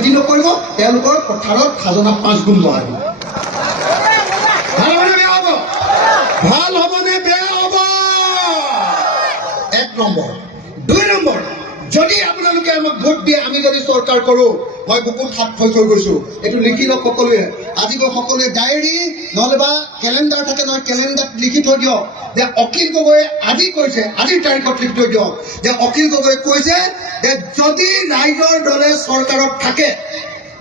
খেতি নকৰিব তেওঁলোকৰ পথাৰত খাজনা 5 গুণ বঢ়াই দিব। ভাল হ'ব নে বেয়া হ'ব? 1 নম্বৰ। 2 নম্বৰ, যদি আপোনালোকে আমাক ভোট দিয়ে, আমি যদি চৰকাৰ কৰো, মই বুকুত হাত থৈ গৈছো, এইটো লিখি লওক সকলোৱে। আজি গৈ সকলোৱে ডায়েৰী নহলে বা কেলেণ্ডাৰ থাকে নহয়, কেলেণ্ডাৰত লিখি থৈ দিয়ক যে অখিল গগৈয়ে আজি কৈছে, আজিৰ তাৰিখত লিখি থৈ দিয়ক যে অখিল গগৈয়ে কৈছে যে যদি ৰাইজৰ দলে চৰকাৰত থাকে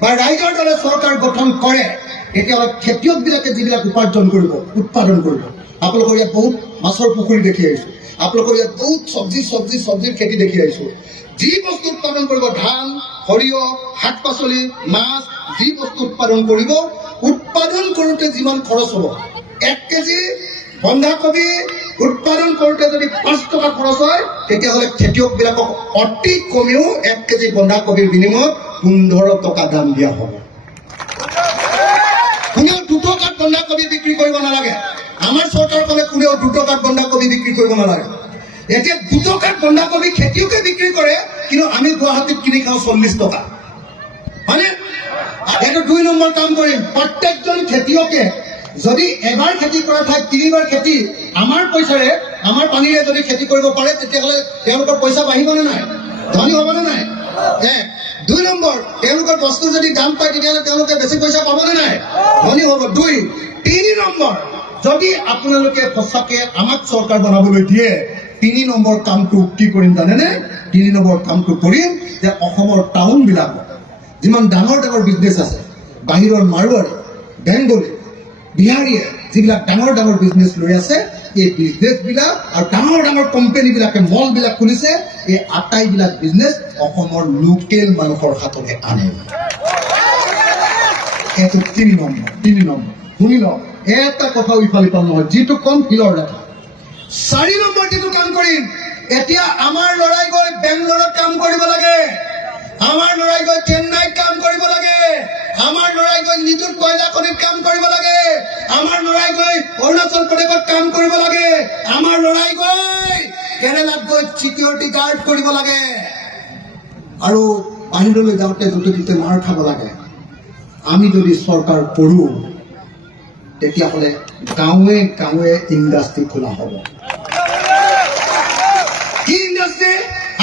বা ৰাইজৰ দলে চৰকাৰ গঠন কৰে, তেতিয়াহ'লে খেতিয়কবিলাকে যিবিলাক উপাৰ্জন কৰিব, উৎপাদন কৰিব। আপোনালোকৰ ইয়াত বহুত মাছৰ পুখুৰী দেখি আহিছো, আপোনালোকৰ ইয়াত বহুত চব্জিৰ খেতি দেখি আহিছো। যি বস্তু উৎপাদন কৰিব, ধান, সৰিয়হ, শাক পাচলি, মাছ, যি বস্তু উৎপাদন কৰিব, উৎপাদন কৰোঁতে যিমান খৰচ হ'ব, 1 কেজি বন্ধাকবি উৎপাদন কৰোঁতে যদি 5 টকা খৰচ হয়, তেতিয়াহ'লে খেতিয়কবিলাকক অতি কমেও 1 কেজি বন্ধাকবিৰ বিনিময়ত 15 টকা দাম দিয়া হ'ব। কোনেও 2 টকাত বন্ধাকবি বিক্ৰী কৰিব নালাগে। আমাৰ চৰকাৰখনে কোনেও 2 টকাত বন্ধাকবি বিক্ৰী কৰিব নালাগে। এতিয়া 2 টকাত বন্ধাকবি খেতিয়কে বিক্ৰী কৰে, কিন্তু আমি গুৱাহাটীত কিনি খাওঁ 40 টকা, হয়নে? এইটো 2 নম্বৰ কাম কৰিম। প্ৰত্যেকজন খেতিয়কে যদি এবাৰ খেতি কৰা ঠাইত 3বাৰ খেতি আমাৰ পইচাৰে, আমাৰ পানীৰে যদি খেতি কৰিব পাৰে, তেতিয়াহ'লে তেওঁলোকৰ পইচা বাঢ়িবনে নাই? ধনী হ'বনে নাই? 2 নম্বৰ, তেওঁলোকৰ বস্তু যদি দাম পায়, তেতিয়াহ'লে তেওঁলোকে বেছি পইচা পাবনে নাই? ধনী হ'ব। 3 নম্বৰ, যদি আপোনালোকে সঁচাকে আমাক চৰকাৰ বনাবলৈ দিয়ে, 3 নম্বৰ কামটো কি কৰিম জানেনে? 3 নম্বৰ কামটো কৰিম যে অসমৰ টাউনবিলাকত যিমান ডাঙৰ বিজনেছ আছে, বাহিৰৰ মাৰোৱাৰী, বেংগলী, বিহাৰীয়ে যিবিলাক ডাঙৰ বিজনেছ লৈ আছে, এই বিজনেছবিলাক আৰু ডাঙৰ কোম্পানীবিলাকে মলবিলাক খুলিছে, এই আটাইবিলাক বিজনেছ অসমৰ লোকেল মানুহৰ হাততে আনে। এইটো 3 নম্বৰ। শুনি লওক, এটা কথাও ইফাল সিফাল নহয়, যিটো কম শিলৰ দেখা। 4 নম্বৰ যিটো কাম কৰিম, এতিয়া আমাৰ ল'ৰাই গৈ বেংগলোৰত কাম কৰিব লাগে, আমাৰ ল'ৰাই গৈ চেন্নাইত কাম কৰিব লাগে, আমাৰ ল'ৰাই গৈ নিযুত কয়লা খনিত কাম কৰিব লাগে, আমাৰ ল'ৰাই গৈ অৰুণাচল প্ৰদেশত কাম কৰিব লাগে, আমাৰ ল'ৰাই গৈ কেৰেলাত গৈ চিকিউৰিটি গাৰ্ড কৰিব লাগে, আৰু বাহিৰলৈ যাওঁতে য'তে মাৰ খাব লাগে। আমি যদি চৰকাৰ কৰো, তেতিয়াহ'লে গাঁৱে গাঁৱে ইণ্ডাষ্ট্ৰি খোলা হ'ব। কি ইণ্ডাষ্ট্ৰি?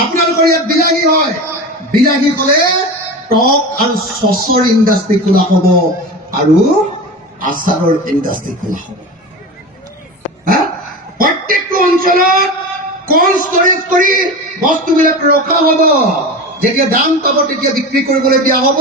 আপোনালোকৰ ইয়াত বিলাহী হয়, বিলাহী হ'লে টক আৰু চচৰ ইণ্ডাষ্ট্ৰি খোলা হ'ব, আৰু আচাৰৰ ইণ্ডাষ্ট্ৰি খোলা হ'ব। প্ৰত্যেকটো অঞ্চলত কোল্ড ষ্টৰেজ কৰি বস্তুবিলাক ৰখা হ'ব, যেতিয়া দাম পাব তেতিয়া বিক্ৰী কৰিবলৈ দিয়া হ'ব।